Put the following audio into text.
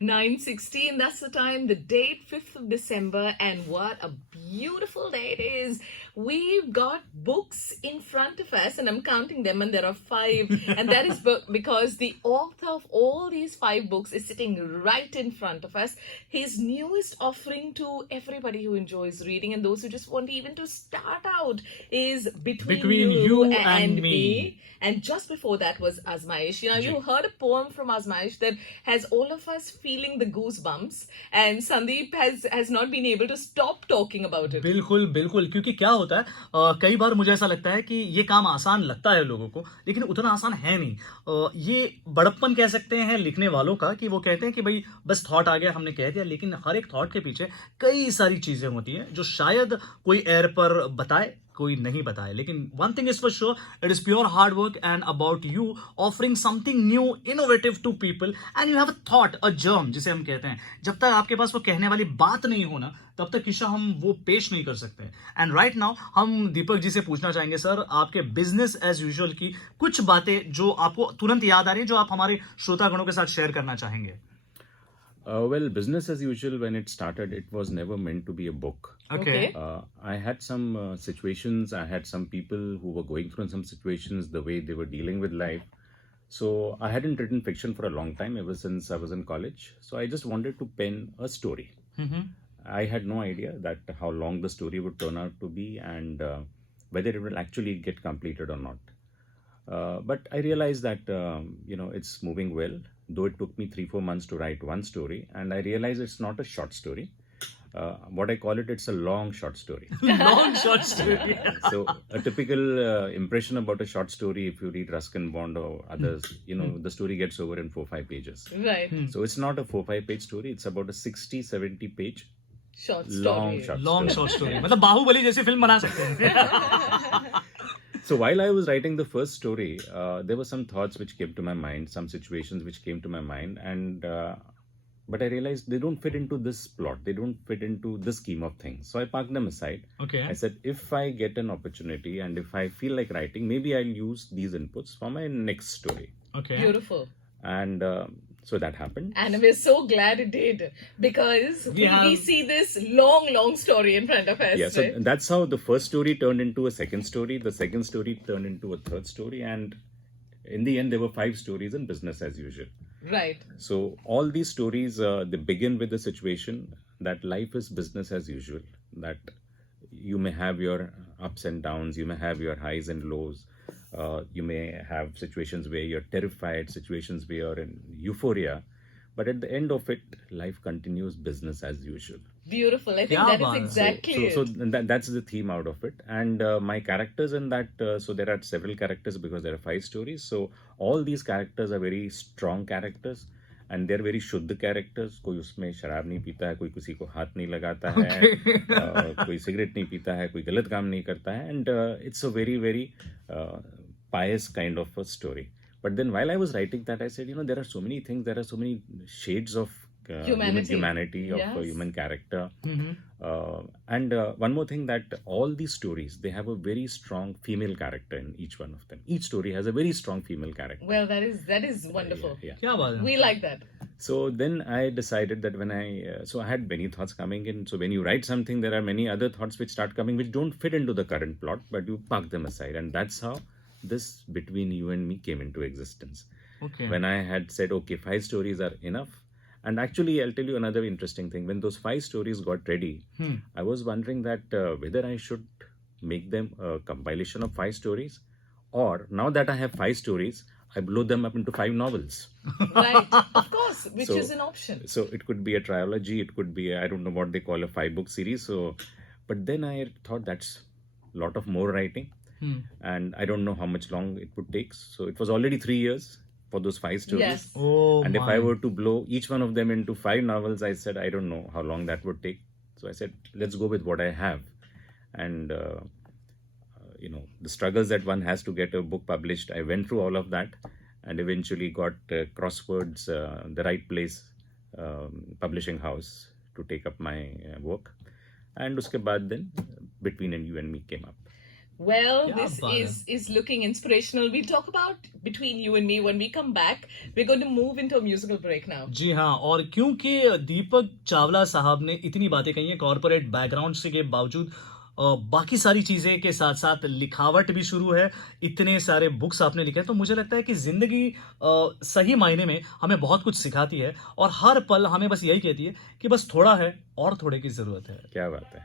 9:16, that's the time, the date, 5th of December, and what a beautiful day it is. We've got books in front of us, and I'm counting them, and there are five. And that is because the author of all these five books is sitting right in front of us. His newest offering to everybody who enjoys reading and those who just want even to start out is Between You and Me. And just before that was Azmaish. You heard a poem from Azmaish that has all of us feeling the goosebumps, and Sandeep has not been able to stop talking about it. बिल्कुल बिल्कुल, क्योंकि क्या होता है, कई बार मुझे ऐसा लगता है कि ये काम आसान लगता है लोगों को, लेकिन उतना आसान है नहीं। ये बड़प्पन कह सकते हैं लिखने वालों का, कि वो कहते हैं कि भाई बस थॉट आ गया, हमने कह दिया, लेकिन हर एक थॉट के पीछे कई सारी चीजें होती हैं जो शायद कोई एयर पर बताए, कोई नहीं बताए। लेकिन one thing is for sure, it is pure hard work and about you offering something new innovative to people, and you have a thought, a germ जिसे हम कहते हैं। जब तक आपके पास वो कहने वाली बात नहीं होना, तब तक किस्सा हम वो पेश नहीं कर सकते। एंड राइट नाउ हम दीपक जी से पूछना चाहेंगे, सर, आपके बिजनेस एज यूजुअल की कुछ बातें जो आपको तुरंत याद आ रही है, जो आप हमारे श्रोतागणों के साथ शेयर करना चाहेंगे। Well, business as usual, when it started, it was never meant to be a book. Okay. I had some situations, I had some people who were going through some situations, the way they were dealing with life. So I hadn't written fiction for a long time, ever since I was in college. So I just wanted to pen a story. I had no idea that how long the story would turn out to be, and whether it will actually get completed or not. But I realized that it's moving well, though it took me 3-4 months to write one story, and I realized it's not a short story. What I call it, it's a long short story. Long short story. So a typical impression about a short story, if you read Ruskin Bond or others, the story gets over in 4-5 pages. Right. So it's not a 4-5 page story, it's about a 60-70 page Short story. long short story. मतलब बाहुबली जैसी film बना सकते हैं। So while I was writing the first story, there were some thoughts which came to my mind, some situations which came to my mind, and but I realized they don't fit into this plot. They don't fit into this scheme of things. So I parked them aside. Okay. I said, if I get an opportunity and if I feel like writing, maybe I'll use these inputs for my next story. Okay. Beautiful. And so that happened. And we're so glad it did, because we see this long story in front of us. Yeah, so right? that's how the first story turned into a second story. The second story turned into a third story. And in the end, there were 5 stories in business as usual. Right. So all these stories, they begin with the situation that life is business as usual, that you may have your ups and downs, you may have your highs and lows, you may have situations where you're terrified, situations where you're in euphoria, but at the end of it, life continues business as usual. Beautiful. I think that is exactly so it. that's the theme out of it. And my characters in that, so there are several characters because there are 5 stories. So all these characters are very strong characters, and they're very शुद्ध characters. कोई उसमें शराब नहीं पीता है, कोई किसी को हाथ नहीं लगाता है, कोई सिगरेट नहीं पीता है, कोई गलत काम नहीं करता है, and it's a very pious kind of a story. But then while I was writing that, I said, there are so many things, there are so many shades of humanity of a human character. And one more thing, that all these stories, they have a very strong female character in each one of them. Each story has a very strong female character. Well, that is wonderful. Yeah. We like that. So then I decided that when so I had many thoughts coming in. So when you write something, there are many other thoughts which start coming, which don't fit into the current plot, but you park them aside. And that's how this Between You and Me came into existence. Okay. When I had said, okay, 5 stories are enough. And actually, I'll tell you another interesting thing. When those 5 stories got ready, I was wondering that whether I should make them a compilation of 5 stories, or now that I have 5 stories, I blow them up into 5 novels. Right, of course, which is an option. So it could be a trilogy, it could be, I don't know what they call a 5-book series. So, but then I thought that's a lot of more writing. And I don't know how much long it would take. So it was already 3 years for those 5 stories. Yes. And if I were to blow each one of them into 5 novels, I said, I don't know how long that would take. So I said, let's go with what I have. And, the struggles that one has to get a book published, I went through all of that and eventually got Crosswords, the right place, publishing house to take up my work. And uske baad then Between You and Me came up. Well, क्या this बात है। is looking inspirational. We'll talk about between you and me when we come back. We're going to move into a musical break now. जी हाँ, और क्योंकि दीपक चावला साहब ने इतनी बातें कही हैं कॉरपोरेट बैकग्राउंड से के बावजूद, बाकी सारी चीज़ें के साथ साथ लिखावट भी शुरू है, इतने सारे बुक्स आपने लिखे हैं, तो मुझे लगता है कि ज़िंदगी सही मायने में हमें बहुत कुछ सिखाती है और हर पल हमें बस यही कहती है कि बस थोड़ा है और थोड़े की ज़रूरत है। क्या बात है।